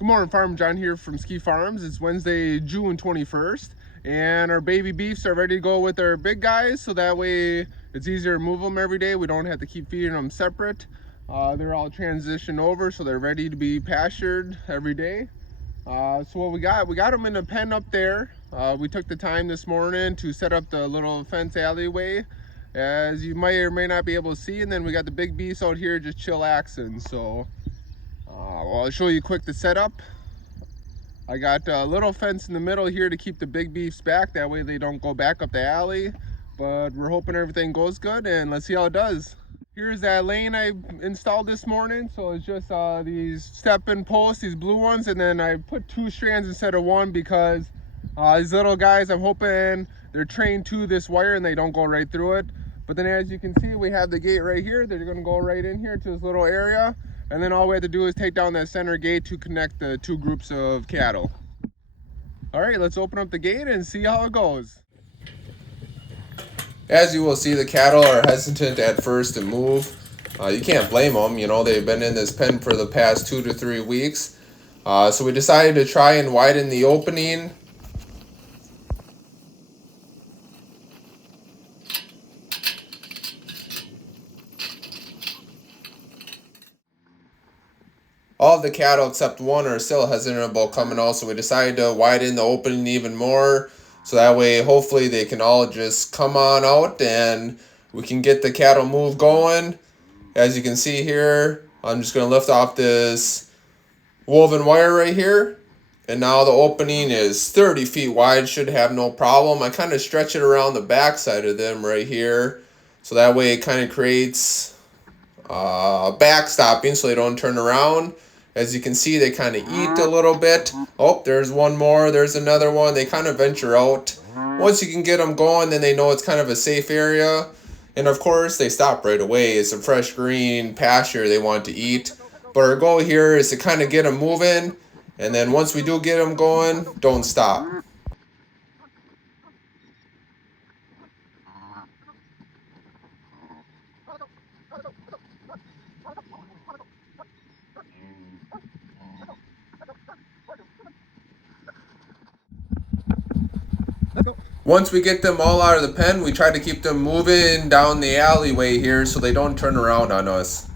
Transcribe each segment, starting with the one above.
Good morning, Farm John here from Ski Farms. It's Wednesday, June 21st, and our baby beefs are ready to go with our big guys, so that way it's easier to move them every day. We don't have to keep feeding them separate. They're all transitioned over, so they're ready to be pastured every day. So what we got them in a pen up there. We took the time this morning to set up the little fence alleyway, as you may or may not be able to see, and then we got the big beasts out here just chillaxing. So well, I'll show you quick the setup. I got a little fence in the middle here to keep the big beefs back. That way they don't go back up the alley. But we're hoping everything goes good, and let's see how it does. Here's that lane I installed this morning. So it's just these step-in posts, these blue ones, and then I put 2 strands instead of 1 because these little guys, I'm hoping they're trained to this wire and they don't go right through it. But then as you can see, we have the gate right here. They're gonna go right in here to this little area. And then all we have to do is take down that center gate to connect the 2 groups of cattle. All right, let's open up the gate and see how it goes. As you will see, the cattle are hesitant at first to move. You can't blame them. You know, they've been in this pen for the past 2 to 3 weeks. So we decided to try and widen the opening. All of the cattle except 1 are still hesitant about coming out, so we decided to widen the opening even more, so that way hopefully they can all just come on out and we can get the cattle move going. As you can see here, I'm just going to lift off this woven wire right here, and now the opening is 30 feet wide, should have no problem. I kind of stretch it around the back side of them right here, so that way it kind of creates backstopping so they don't turn around. As you can see, they kind of eat a little bit. Oh, there's one more. There's another one. They kind of venture out. Once you can get them going, then they know it's kind of a safe area. And of course, they stop right away. It's a fresh green pasture they want to eat. But our goal here is to kind of get them moving. And then once we do get them going, don't stop. Once we get them all out of the pen, we try to keep them moving down the alleyway here so they don't turn around on us.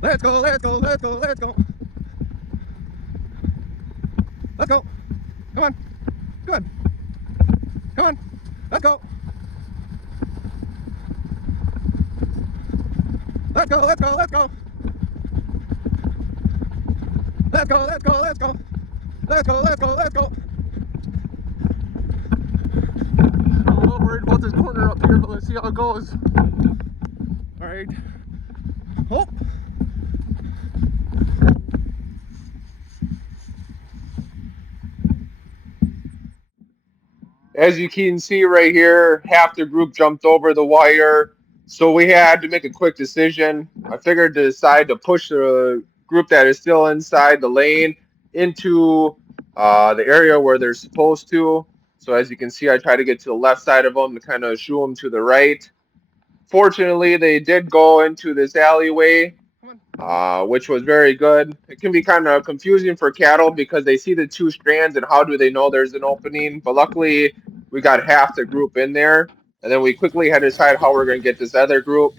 Let's go, let's go, let's go, let's go. Let's go. Come on. Good. Come on. Let's go. Let's go, let's go, let's go. Let's go, let's go, let's go. Let's go, let's go, let's go. I'm a little worried about this corner up here, but let's see how it goes. All right. Oh. As you can see right here, half the group jumped over the wire. So we had to make a quick decision. I figured to decide to push the group that is still inside the lane into the area where they're supposed to. So as you can see, I try to get to the left side of them to kind of shoo them to the right. Fortunately, they did go into this alleyway, which was very good. It can be kind of confusing for cattle because they see the 2 strands and how do they know there's an opening. But luckily, we got half the group in there. And then we quickly had to decide how we're going to get this other group.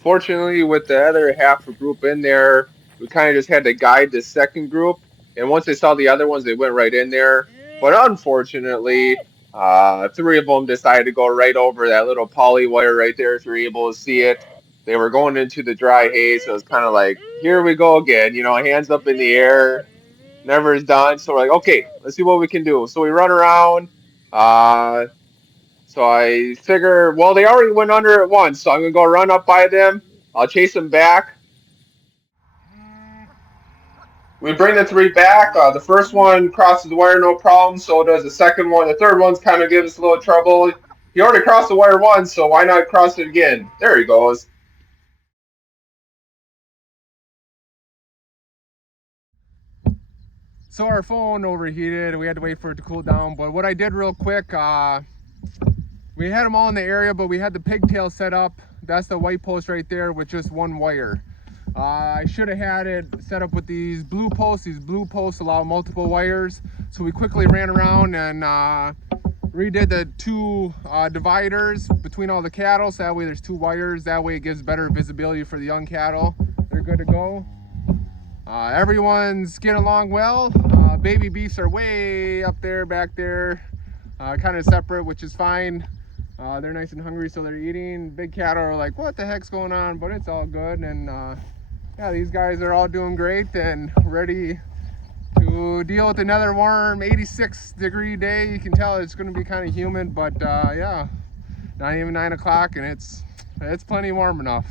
Fortunately, with the other half of group in there, we kind of just had to guide the second group. And once they saw the other ones, they went right in there. But unfortunately, 3 of them decided to go right over that little poly wire right there, if you're able to see it. They were going into the dry hay, so it's kind of like, here we go again, you know, hands up in the air, never is done. So we're like, okay, let's see what we can do. So we run around. So I figure, well, they already went under it once, so I'm going to go run up by them. I'll chase them back. We bring the 3 back. The first one crosses the wire, no problem. So does the second one. The third one's kind of gives us a little trouble. He already crossed the wire once, so why not cross it again? There he goes. So our phone overheated. We had to wait for it to cool down. But what I did real quick, we had them all in the area, but we had the pigtail set up that's the white post right there with just one wire. I should have had it set up with these blue posts. These blue posts allow multiple wires. So we quickly ran around and redid the two dividers between all the cattle. So that way there's two wires. That way it gives better visibility for the young cattle. They're good to go. Everyone's getting along well. Baby beefs are way up there, back there, kind of separate, which is fine. They're nice and hungry, so they're eating. Big cattle are like, what the heck's going on? But it's all good. And yeah, these guys are all doing great and ready to deal with another warm 86-degree day. You can tell it's going to be kind of humid, but yeah, not even 9 o'clock, and it's plenty warm enough.